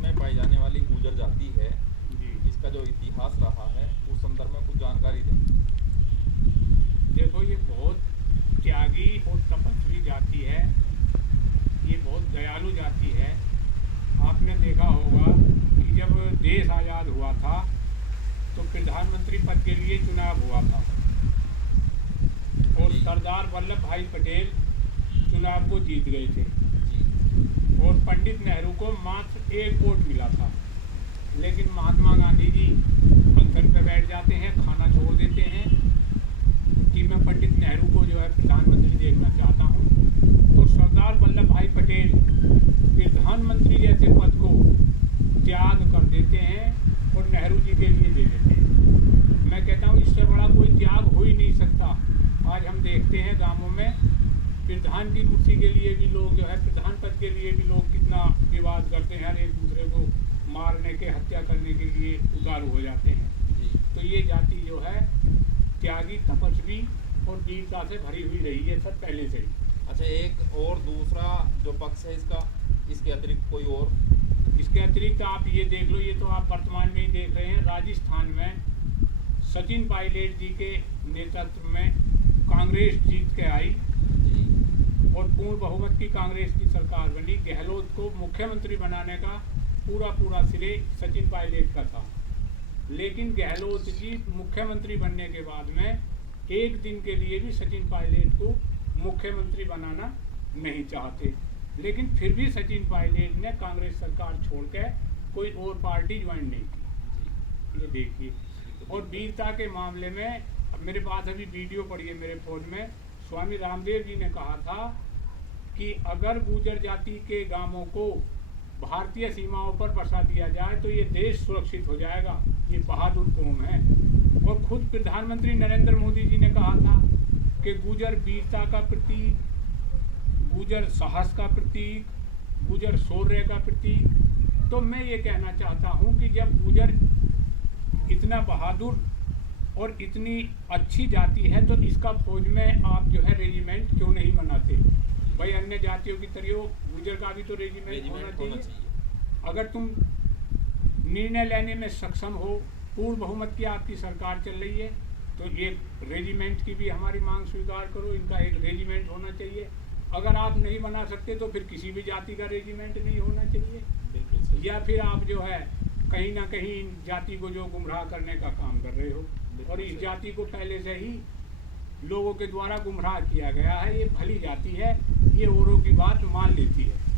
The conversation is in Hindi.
में पाई जाने वाली गुर्जर जाति है जी इसका जो इतिहास रहा है उस संदर्भ में कुछ जानकारी दें। देखो, ये बहुत त्यागी और तपस्वी जाति है। ये बहुत दयालु जाति है। आपने देखा होगा कि जब देश आज़ाद हुआ था तो प्रधानमंत्री पद के लिए चुनाव हुआ था और जी। सरदार वल्लभ भाई पटेल चुनाव को जीत गए थे जी और पंडित नेहरू को मात्र 1 वोट मिला था। लेकिन महात्मा गांधी जी फंक्शन पे बैठ जाते हैं, खाना छोड़ देते हैं कि मैं पंडित नेहरू को जो है प्रधानमंत्री देखना चाहता हूँ। तो सरदार वल्लभ भाई पटेल प्रधानमंत्री जैसे पद को त्याग कर देते हैं और नेहरू जी के लिए दे देते हैं। मैं कहता हूँ इससे बड़ा कोई त्याग हो ही नहीं सकता। आज हम देखते हैं गांवों में प्रधान की कुर्सी के लिए भी लोग जो है, प्रधान पद के लिए भी लोग कितना विवाद करते हैं, एक दूसरे को मारने के, हत्या करने के लिए उतारू हो जाते हैं। जी तो ये जाति जो है त्यागी, तपस्वी और वीरता से भरी हुई रही है सब पहले से ही। अच्छा, एक और दूसरा जो पक्ष है इसका, इसके अतिरिक्त कोई और? इसके अतिरिक्त आप ये देख लो, ये तो आप वर्तमान में ही देख रहे हैं, राजस्थान में सचिन पायलट जी के नेतृत्व में कांग्रेस जीत के आई जी और पूर्ण बहुमत की कांग्रेस की सरकार बनी। गहलोत को मुख्यमंत्री बनाने का पूरा श्रेय सचिन पायलट का था। लेकिन गहलोत जी मुख्यमंत्री बनने के बाद में एक दिन के लिए भी सचिन पायलट को मुख्यमंत्री बनाना नहीं चाहते। लेकिन फिर भी सचिन पायलट ने कांग्रेस सरकार छोड़कर कोई और पार्टी ज्वाइन नहीं की। ये देखिए। और वीरता के मामले में मेरे पास अभी वीडियो पड़ी है मेरे फोन में। स्वामी रामदेव जी ने कहा था कि अगर गुर्जर जाति के गांवों को भारतीय सीमाओं पर बसा दिया जाए तो ये देश सुरक्षित हो जाएगा। ये बहादुर कौम है। और खुद प्रधानमंत्री नरेंद्र मोदी जी ने कहा था कि गुर्जर वीरता का प्रतीक, गुर्जर साहस का प्रतीक, गुर्जर शौर्य का प्रतीक। तो मैं ये कहना चाहता हूँ कि जब गुर्जर इतना बहादुर और इतनी अच्छी जाति है तो इसका फौज में आप जो है रेजिमेंट क्यों नहीं बनाते? भाई अन्य जातियों की तरह गुर्जर का भी तो रेजिमेंट होना चाहिए। अगर तुम निर्णय लेने में सक्षम हो, पूर्ण बहुमत की आपकी सरकार चल रही है, तो एक रेजिमेंट की भी हमारी मांग स्वीकार करो। इनका एक रेजिमेंट होना चाहिए। अगर आप नहीं बना सकते तो फिर किसी भी जाति का रेजिमेंट नहीं होना चाहिए। बिल्कुल सही। या फिर आप जो है कहीं ना कहीं इन जाति को जो गुमराह करने का काम कर रहे हो और इस जाति को पहले से ही लोगों के द्वारा गुमराह किया गया है। ये भली जाति है, ये औरों की बात मान लेती है।